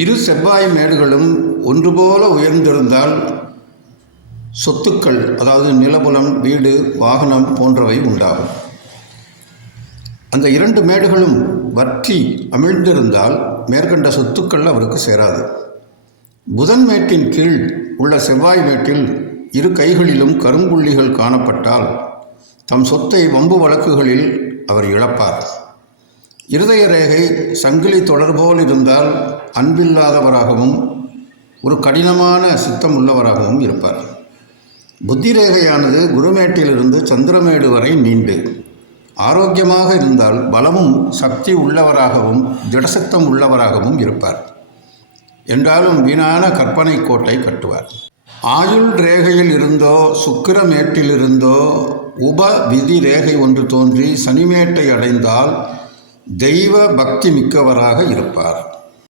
இரு செவ்வாய் மேடுகளும் ஒன்றுபோல உயர்ந்திருந்தால் சொத்துக்கள், அதாவது நிலபுலம், வீடு, வாகனம் போன்றவை உண்டாகும். அந்த இரண்டு மேடுகளும் வற்றி அமிழ்ந்திருந்தால் மேற்கண்ட சொத்துக்கள் அவருக்கு சேராது. புதன் மேட்டின் கீழ் உள்ள செவ்வாய் மேட்டில் இரு கைகளிலும் கரும்புள்ளிகள் காணப்பட்டால் தம் சொத்தை வம்பு வழக்குகளில் அவர் இழப்பார். இருதய ரேகை சங்கிலி தொடர்போல் இருந்தால் அன்பில்லாதவராகவும் ஒரு கடினமான சித்தம் உள்ளவராகவும் இருப்பார். புத்தி ரேகையானது குருமேட்டிலிருந்து சந்திரமேடு வரை நீண்டு ஆரோக்கியமாக இருந்தால் பலமும் சக்தி உள்ளவராகவும் திடசித்தம் உள்ளவராகவும் இருப்பார். என்றாலும் வீணான கற்பனை கோட்டை கட்டுவார். ஆயுள் ரேகையில் இருந்தோ சுக்கிர மேட்டிலிருந்தோ உப விதி ரேகை ஒன்று தோன்றி சனிமேட்டை அடைந்தால் தெய்வ பக்தி மிக்கவராக இருப்பார்.